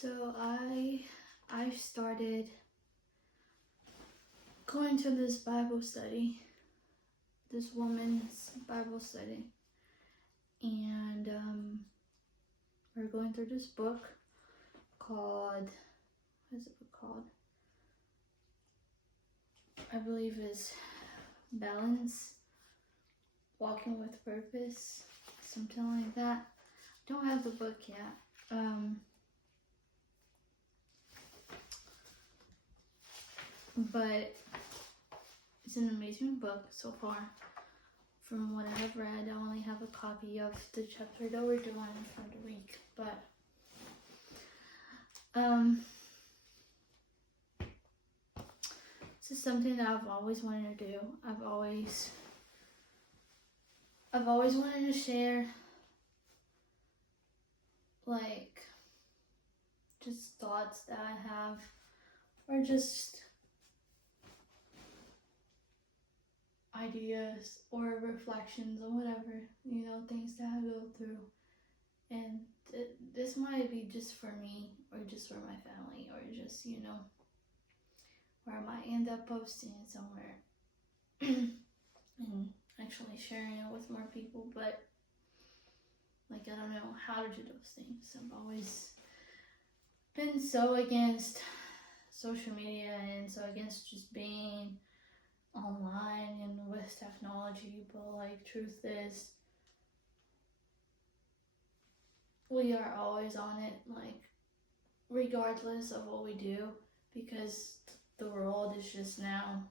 So I started going to this Bible study, this woman's Bible study, and we're going through this book called, what is it called? I believe is Balance, Walking with Purpose, something like that. Don't have the book yet. But it's an amazing book so far. From what I have read, I only have a copy of the chapter that we're doing for the week. But this is something that I've always wanted to do. I've always wanted to share, like, just thoughts that I have, or just ideas or reflections or whatever, things that I go through. And this might be just for me, or just for my family, or just, where I might end up posting it somewhere and actually sharing it with more people. But like, I don't know how to do those things. I've always been so against social media and so against just being online and with technology. But like, truth is, we are always on it, like, regardless of what we do, because the world is just now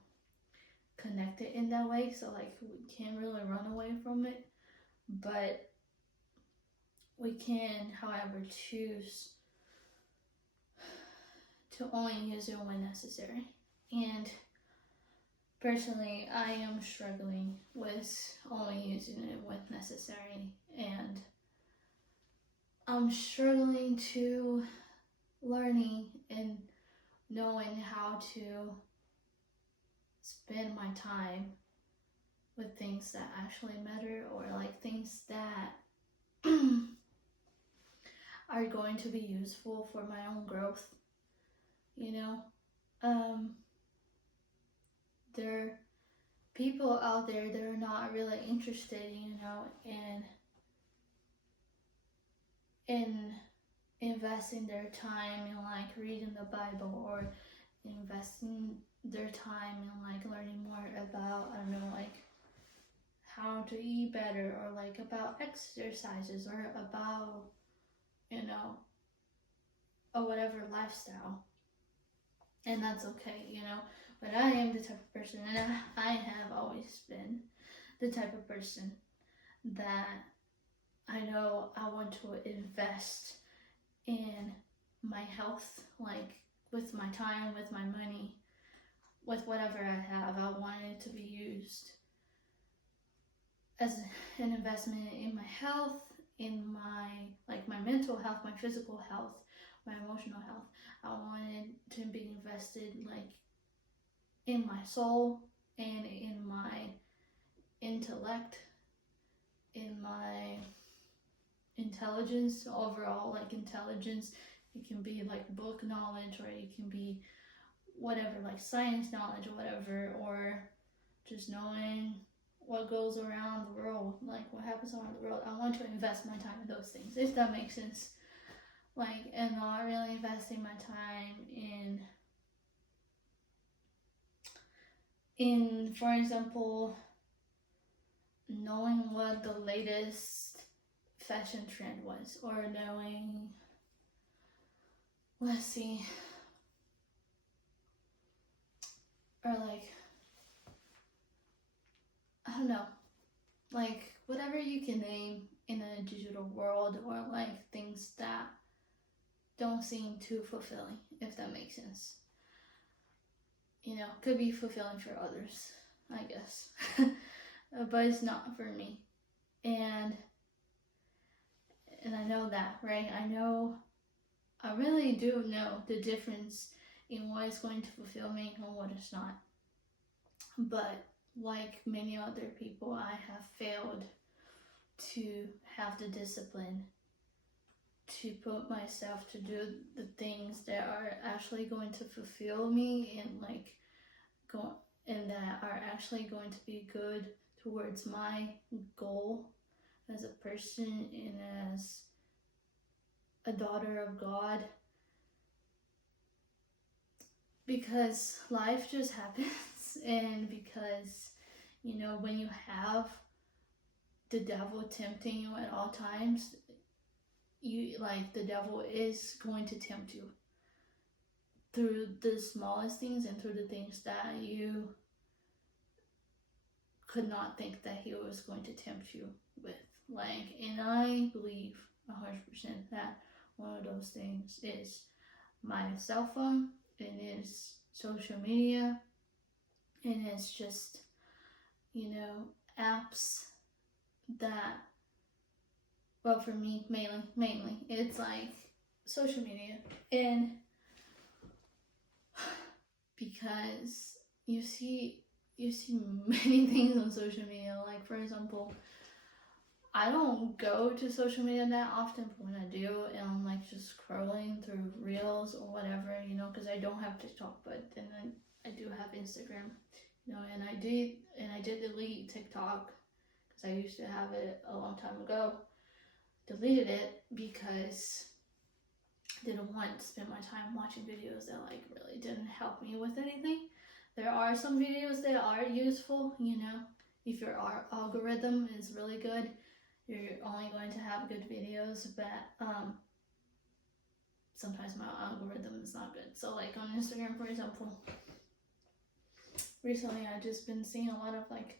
connected in that way. So like, we can't really run away from it, but we can, however, choose to only use it when necessary. And personally, I am struggling with only using it when necessary, and I'm struggling to learning and knowing how to spend my time with things that actually matter, or like things that are going to be useful for my own growth. There are people out there that are not really interested, in investing their time in like reading the Bible, or investing their time in like learning more about, I don't know, like how to eat better, or like about exercises, or about, or whatever lifestyle. And that's okay, but I am the type of person, and I have always been the type of person that I know I want to invest in my health, like with my time, with my money, with whatever I have. I want it to be used as an investment in my health, in my mental health, my physical health, my emotional health. I want it to be invested like in my soul, and in my intellect, in my intelligence, overall, like intelligence. It can be like book knowledge, or it can be whatever, like science knowledge or whatever, or just knowing what goes around the world, like what happens around the world. I want to invest my time in those things, if that makes sense. Like, and not really investing my time in, for example, knowing what the latest fashion trend was, or knowing, let's see, or like, I don't know, like whatever you can name in a digital world, or like things that don't seem too fulfilling, if that makes sense. Could be fulfilling for others, I guess, but it's not for me. And I know that, right? I really do know the difference in what is going to fulfill me and what is not. But like many other people, I have failed to have the discipline to put myself to do the things that are actually going to fulfill me and like go and that are actually going to be good towards my goal as a person and as a daughter of God, because life just happens and because when you have the devil tempting you at all times, you like the devil is going to tempt you through the smallest things and through the things that you could not think that he was going to tempt you with. Like, and I believe 100% that one of those things is my cell phone, and is social media, and it's just apps that, well, for me mainly it's like social media. And because you see many things on social media, like for example, I don't go to social media that often, but when I do, and I'm like just scrolling through reels or whatever, because I don't have TikTok, but then I do have Instagram, and I did delete TikTok because I used to have it a long time ago. Deleted it because I didn't want to spend my time watching videos that like really didn't help me with anything. There are some videos that are useful, if your algorithm is really good, you're only going to have good videos, but sometimes my algorithm is not good. So like on Instagram, for example, recently I've just been seeing a lot of like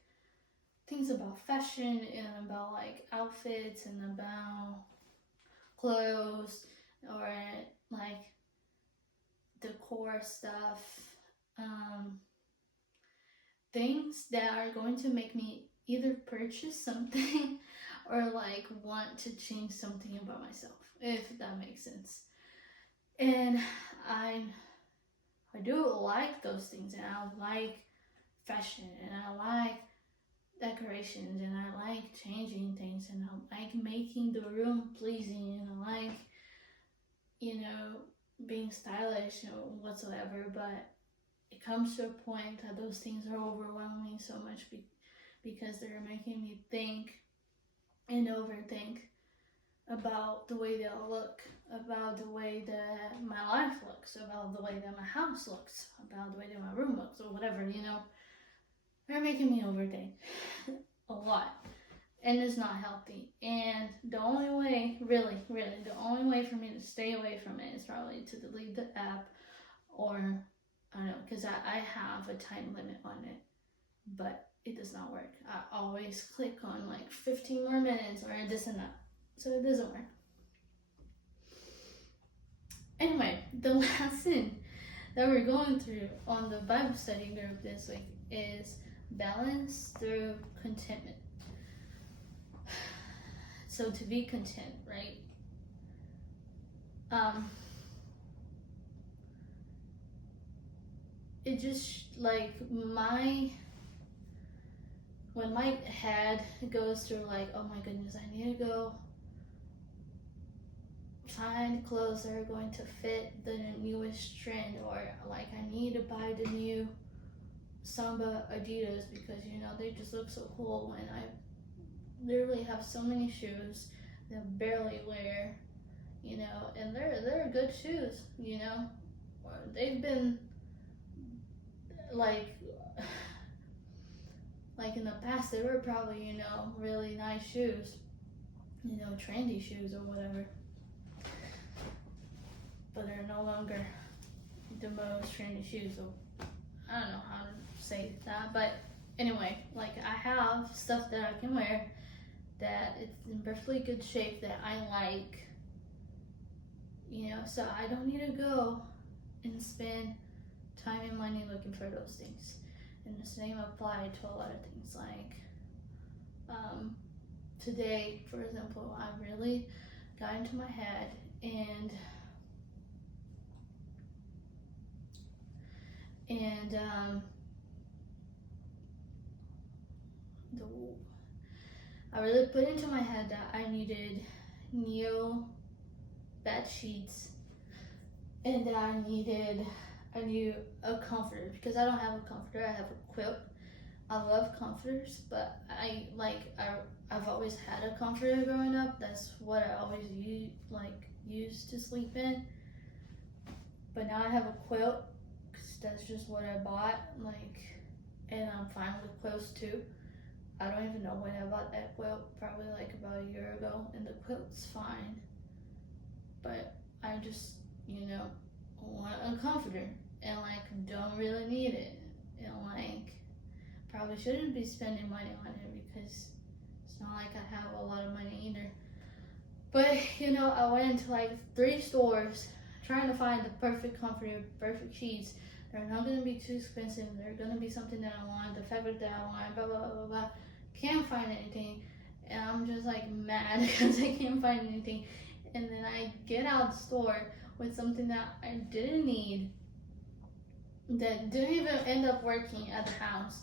things about fashion and about like outfits and about clothes or like decor stuff, things that are going to make me either purchase something or like want to change something about myself, if that makes sense. And I do like those things, and I like fashion, and I like decorations, and I like changing things, and I like making the room pleasing, and I like being stylish and whatsoever. But it comes to a point that those things are overwhelming so much because they're making me think and overthink about the way they'll look, about the way that my life looks, about the way that my house looks, about the way that my room looks, or whatever, They're making me overthink a lot. And it's not healthy. And the only way, really, the only way for me to stay away from it is probably to delete the app, or I don't know, because I have a time limit on it, but it does not work. I always click on like 15 more minutes or this and that, so it doesn't work. Anyway, the lesson that we're going through on the Bible study group this week is balance through contentment. So to be content, right? It just like when my head goes through like, oh my goodness, I need to go find clothes that are going to fit the newest trend, or like I need to buy the new Samba Adidas because they just look so cool, and I literally have so many shoes that I barely wear, and they're good shoes, they've been like in the past they were probably really nice shoes, trendy shoes or whatever, but they're no longer the most trendy shoes. So I don't know how to say that, but anyway, like I have stuff that I can wear that it's in perfectly good shape that I like, so I don't need to go and spend time and money looking for those things. And the same applied to a lot of things, like today, for example, I really got into my head, and I really put into my head that I needed new bed sheets, and that I needed a comforter because I don't have a comforter. I have a quilt. I love comforters, but I've always had a comforter growing up. That's what I always used to sleep in. But now I have a quilt because that's just what I bought. And I'm fine with quilts too. I don't even know when I bought that quilt. Probably about a year ago, and the quilt's fine. But I just, want a comforter, and don't really need it, and probably shouldn't be spending money on it because it's not like I have a lot of money either. But I went into 3 stores trying to find the perfect comforter, perfect sheets. They're not gonna be too expensive. They're gonna be something that I want, the fabric that I want, blah blah blah blah. Can't find anything, and I'm just mad because I can't find anything. And then I get out the store with something that I didn't need, that didn't even end up working at the house.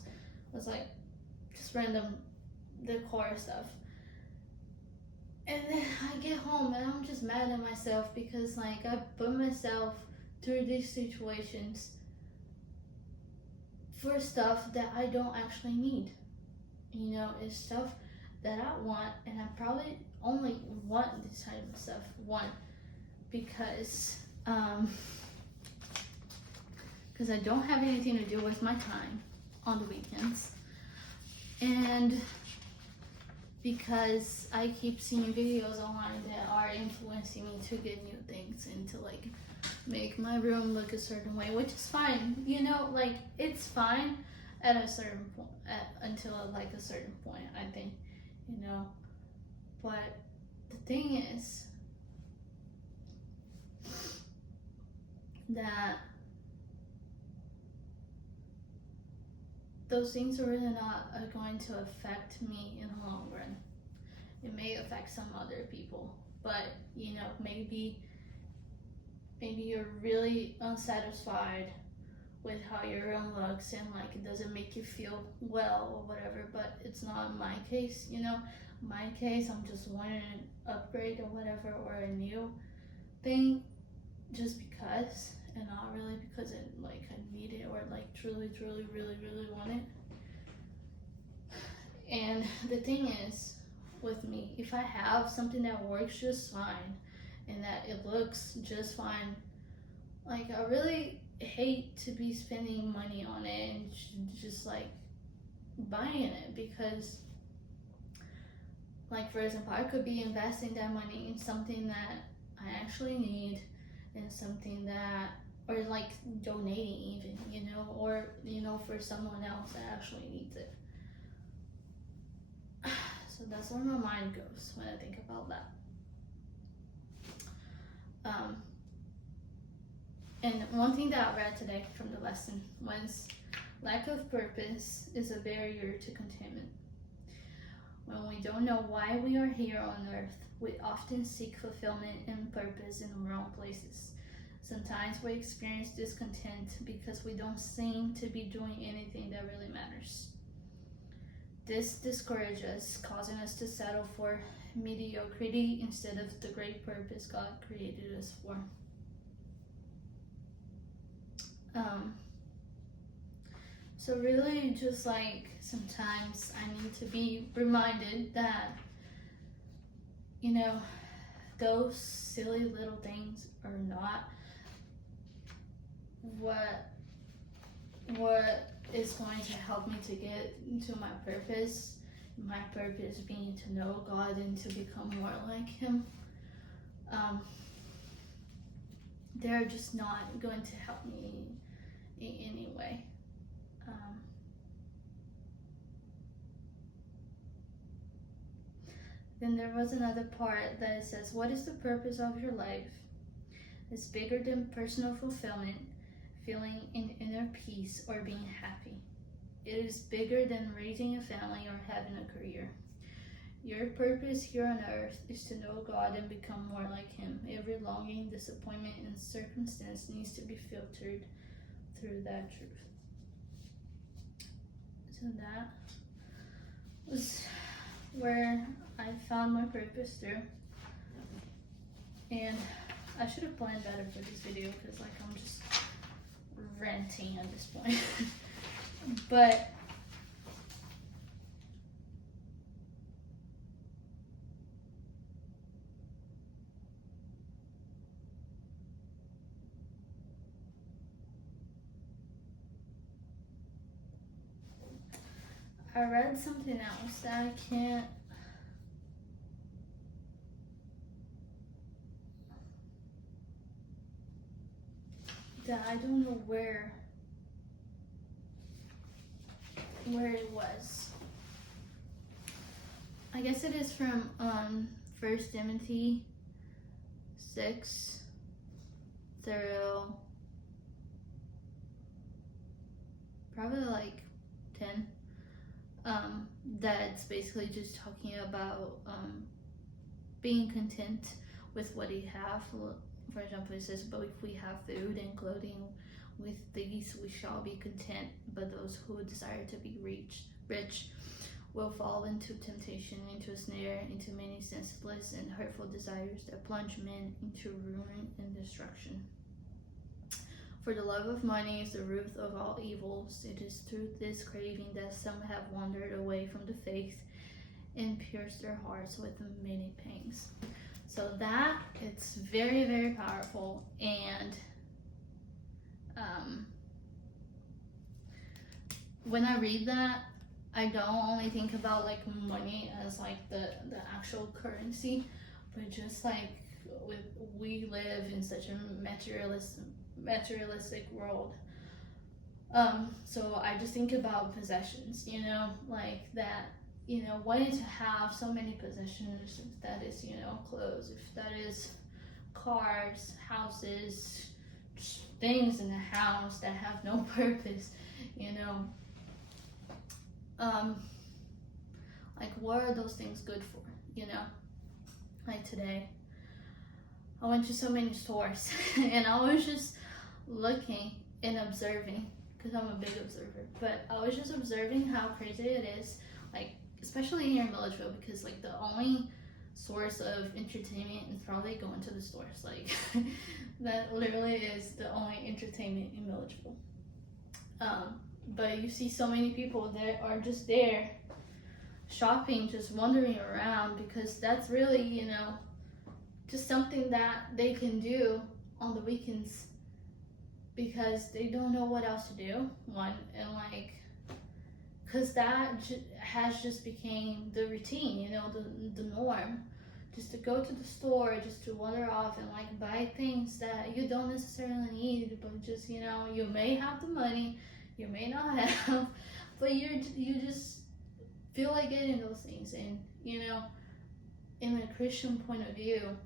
It was just random decor stuff. And then I get home and I'm just mad at myself because I put myself through these situations for stuff that I don't actually need. It's stuff that I want, and I probably only want this type of stuff. One, because I don't have anything to do with my time on the weekends, and because I keep seeing videos online that are influencing me to get new things and to make my room look a certain way, which is fine. It's fine at a certain point, until a certain point, I think, but the thing is that those things are really not going to affect me in the long run. It may affect some other people, but maybe you're really unsatisfied with how your room looks, and it doesn't make you feel well or whatever. But it's not my case. My case, I'm just wanting an upgrade or whatever, or a new thing, just because, and not really because I need it or truly really want it. And the thing is, with me, if I have something that works just fine and that it looks just fine, I really hate to be spending money on it and just buying it, because for example, I could be investing that money in something that I actually need, and something that, or donating even, or for someone else that actually needs it. So that's where my mind goes when I think about that. And one thing that I read today from the lesson was, lack of purpose is a barrier to contentment. When we don't know why we are here on earth, we often seek fulfillment and purpose in the wrong places. Sometimes we experience discontent because we don't seem to be doing anything that really matters. This discourages us, causing us to settle for mediocrity instead of the great purpose God created us for. So really, just sometimes I need to be reminded that those silly little things are not what is going to help me to get to my purpose. My purpose being to know God and to become more like Him. They're just not going to help me in any way. Then there was another part that says, what is the purpose of your life? It's bigger than personal fulfillment, feeling an inner peace, or being happy. It is bigger than raising a family or having a career. Your purpose here on earth is to know God and become more like Him. Every longing, disappointment, and circumstance needs to be filtered through that truth. So that was where I found my purpose through. And I should have planned better for this video because like I'm just ranting at this point. But I read something else that I can't. That I don't know where it was. I guess it is from 1 Timothy 6 through probably like 10. That's basically just talking about being content with what you have. For example, it says, "But if we have food and clothing, with these we shall be content. But those who desire to be rich will fall into temptation, into a snare, into many senseless and hurtful desires that plunge men into ruin and destruction. For the love of money is the root of all evils. It is through this craving that some have wandered away from the faith and pierced their hearts with many pangs." So that, it's very, very powerful. And when I read that, I don't only think about like money as like the actual currency, but just like we live in such a materialistic world. So I just think about possessions, you know, like that, you know, wanting to have so many possessions, if that is, you know, clothes, if that is cars, houses, things in the house that have no purpose, you know. Like what are those things good for, you know? Like today, I went to so many stores and I was just looking and observing, because I'm a big observer, but I was just observing how crazy it is, like especially here in Milledgeville, because like the only source of entertainment is probably going to the stores. Like that literally is the only entertainment in Milledgeville. But you see so many people that are just there shopping, just wandering around, because that's really, you know, just something that they can do on the weekends because they don't know what else to do. One, and like, because that has just became the routine, you know, the norm, just to go to the store, just to wander off and like buy things that you don't necessarily need, but just, you know, you may have the money, you may not have, but you just feel like getting those things. And you know, in a Christian point of view,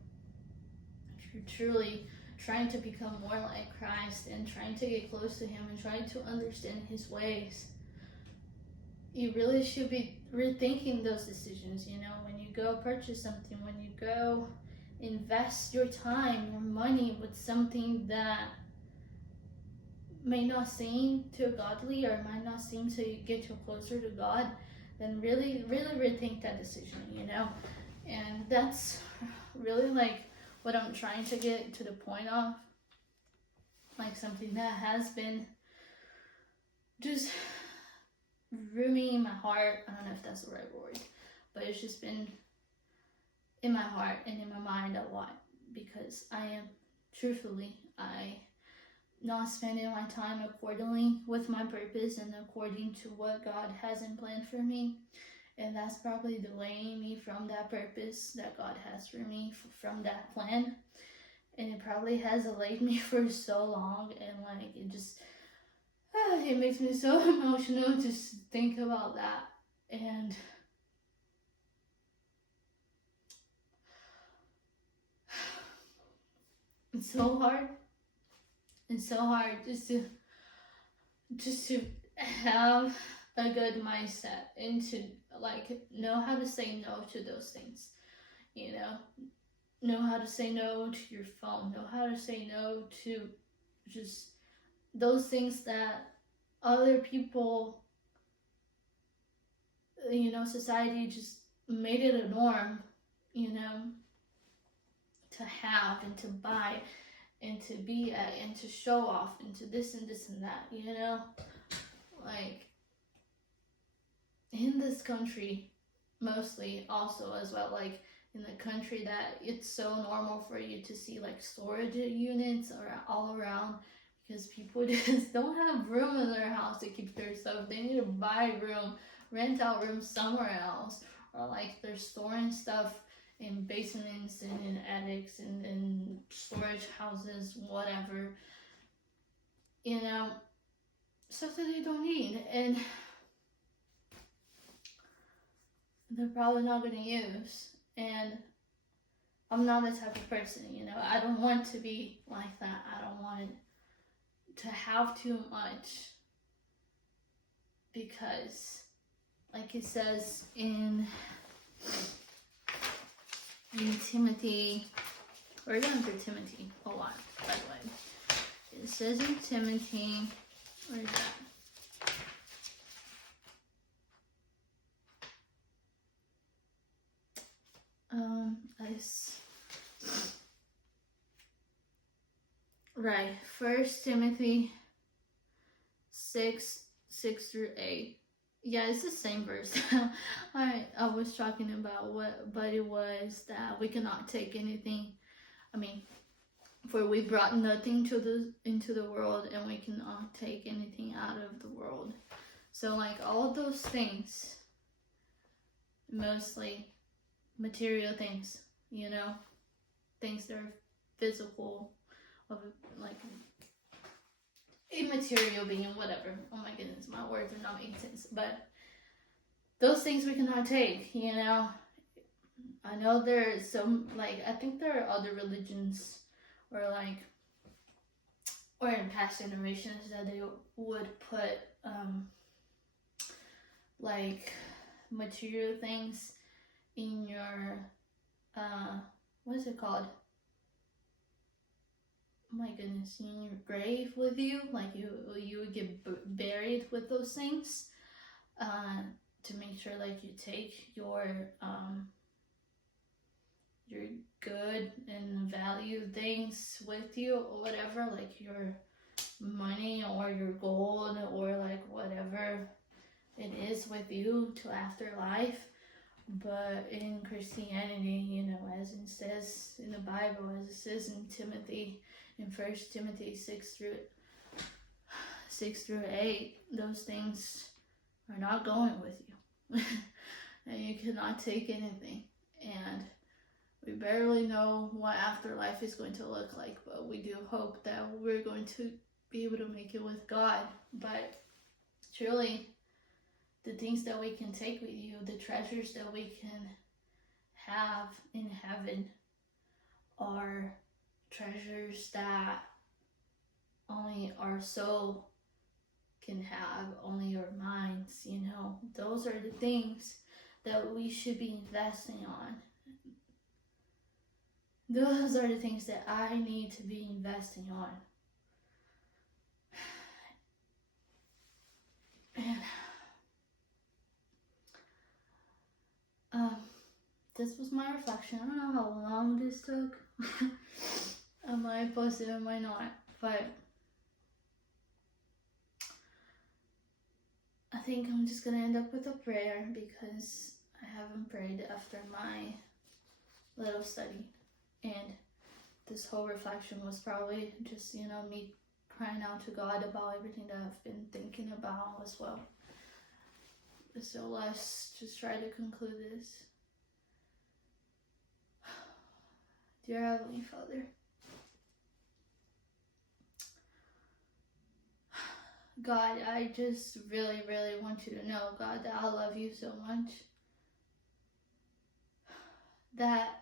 if you're truly trying to become more like Christ and trying to get close to him and trying to understand his ways, you really should be rethinking those decisions. You know, when you go purchase something, when you go invest your time, your money with something that may not seem too godly or might not seem to get you closer to God, then really, really rethink that decision, you know? And that's really like what I'm trying to get to the point of, like something that has been just rooming my heart. I don't know if that's the right word, but it's just been in my heart and in my mind a lot, because I am truthfully, not spending my time accordingly with my purpose and according to what God has in plan for me. And that's probably delaying me from that purpose that God has for me, from that plan. And it probably has delayed me for so long, and like it just it makes me so emotional just think about that. And it's so hard. It's so hard just to have a good mindset and to like know how to say no to those things, you know how to say no to your phone, know how to say no to just those things that other people, you know, society just made it a norm, you know, to have and to buy and to be at and to show off and to this and this and that, you know? Like, in this country, mostly also as well, like in the country that it's so normal for you to see like storage units or all around because people just don't have room in their house to keep their stuff. They need to buy room, rent out rooms somewhere else, or like they're storing stuff in basements and in attics and in storage houses, whatever, you know, stuff that they don't need and they're probably not going to use. And I'm not the type of person, you know, I don't want to be like that. I don't want to have too much because, like it says in Timothy, we're going for Timothy a lot, by the way. It says in Timothy, where is that? Right, 1 Timothy 6 through 8. Yeah, it's the same verse. I was talking about but it was that we cannot take anything. I mean, for we brought nothing into the world, and we cannot take anything out of the world. So like all of those things, mostly material things, you know, things that are physical, of like immaterial being, whatever. Oh my goodness, my words are not making sense. But those things we cannot take, you know. I know there's some, like, I think there are other religions or like, or in past generations that they would put like material things in your what is it called? Oh my goodness, in your grave with you, like you would get buried with those things, to make sure like you take your good and valued things with you or whatever, like your money or your gold or like whatever it is with you to afterlife. But in Christianity, you know, as it says in the Bible, as it says in Timothy, in 1 Timothy 6 through 8, those things are not going with you. And you cannot take anything. And we barely know what afterlife is going to look like, but we do hope that we're going to be able to make it with God. But truly, the things that we can take with you, the treasures that we can have in heaven, are treasures that only our soul can have, only our minds, you know. Those are the things that we should be investing on. Those are the things that I need to be investing on. And this was my reflection. I don't know how long this took. I might post it, I might not, but I think I'm just gonna end up with a prayer because I haven't prayed after my little study, and this whole reflection was probably just, you know, me crying out to God about everything that I've been thinking about as well. So let's just try to conclude this. Dear Heavenly Father, God, I just really, really want you to know, God, that I love you so much. That,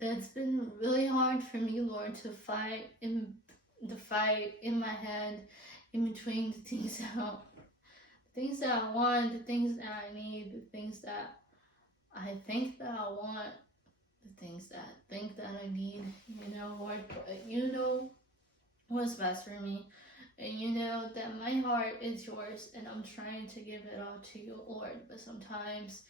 it's been really hard for me, Lord, to fight in my head, in between the things that I want, the things that I need, the things that I think that I want, the things that I think that I need, you know, Lord, but you know what's best for me. And you know that my heart is yours, and I'm trying to give it all to you, Lord. But sometimes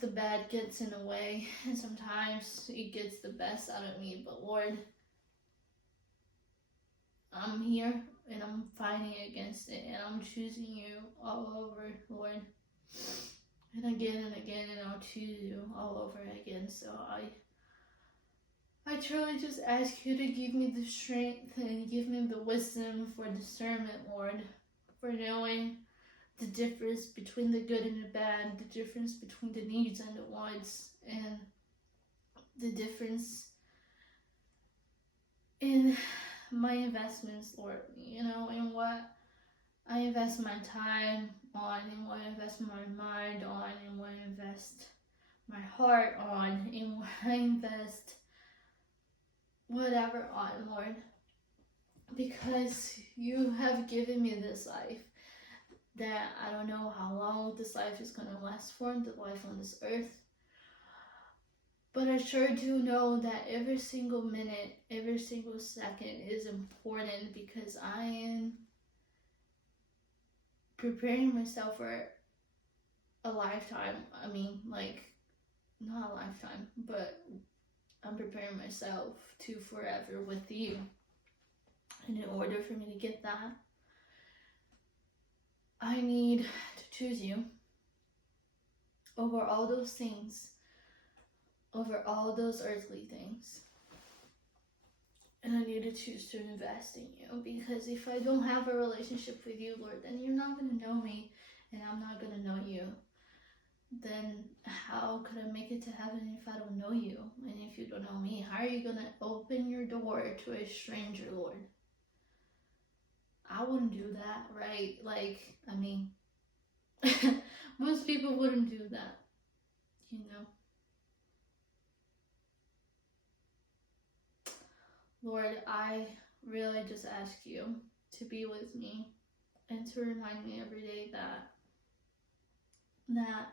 the bad gets in the way, and sometimes it gets the best out of me. But Lord, I'm here, and I'm fighting against it, and I'm choosing you all over, Lord. And again, and I'll choose you all over again. So I truly just ask you to give me the strength and give me the wisdom for discernment, Lord, for knowing the difference between the good and the bad, the difference between the needs and the wants, and the difference in my investments, Lord, in what I invest my time on, and what I invest my mind on, and what I invest my heart on, and what I invest whatever on, Lord, because you have given me this life that I don't know how long this life is going to last for, the life on this earth. But I sure do know that every single minute, every single second is important, because I am preparing myself for a lifetime. I mean, like, not a lifetime, but I'm preparing myself to forever with you. And in order for me to get that, I need to choose you over all those things, over all those earthly things. And I need to choose to invest in you, because if I don't have a relationship with you, Lord, then you're not going to know me, and I'm not going to know you. Then how could I make it to heaven if I don't know you? And if you don't know me, how are you going to open your door to a stranger, Lord? I wouldn't do that, right? Like, I mean, most people wouldn't do that, Lord, I really just ask you to be with me and to remind me every day that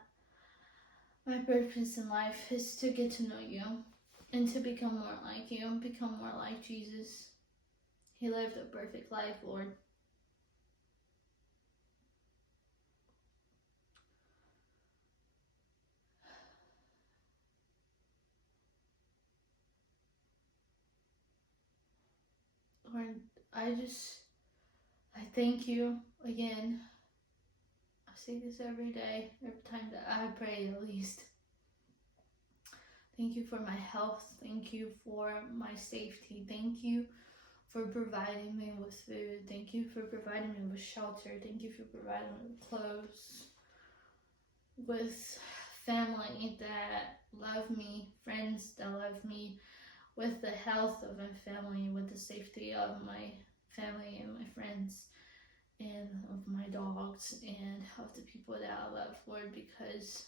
my purpose in life is to get to know you and to become more like you, become more like Jesus. He lived a perfect life, Lord. Lord, I thank you again. I say this every day, every time that I pray, at least. Thank you for my health. Thank you for my safety. Thank you for providing me with food. Thank you for providing me with shelter. Thank you for providing me with clothes, with family that love me, friends that love me, with the health of my family, with the safety of my family and my friends, and of my dogs, and of the people that I love, Lord, because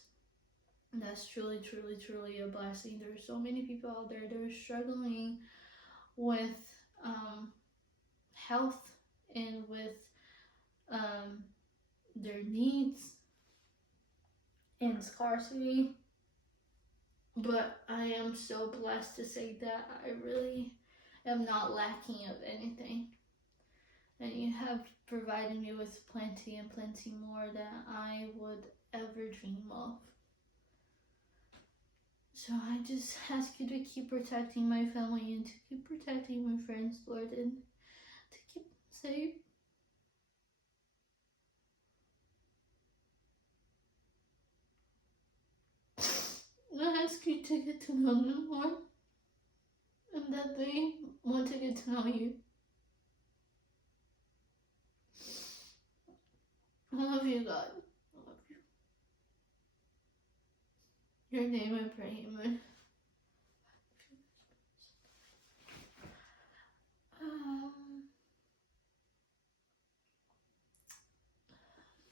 that's truly, truly, truly a blessing. There are so many people out there that are struggling with health and with their needs and scarcity. But I am so blessed to say that I really am not lacking of anything. And you have provided me with plenty and plenty more than I would ever dream of. So I just ask you to keep protecting my family and to keep protecting my friends, Lord, and to keep them safe. I ask you to get to know them more, and that they want to get to know you. I love you, God. I love you. Your name I pray, amen.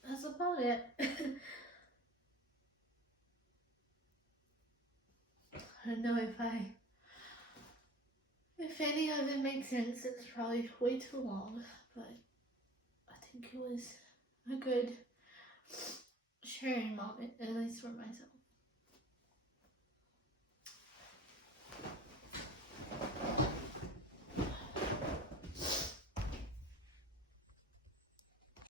That's about it. I don't know if any of it makes sense. It's probably way too long, but I think it was a good sharing moment, at least for myself.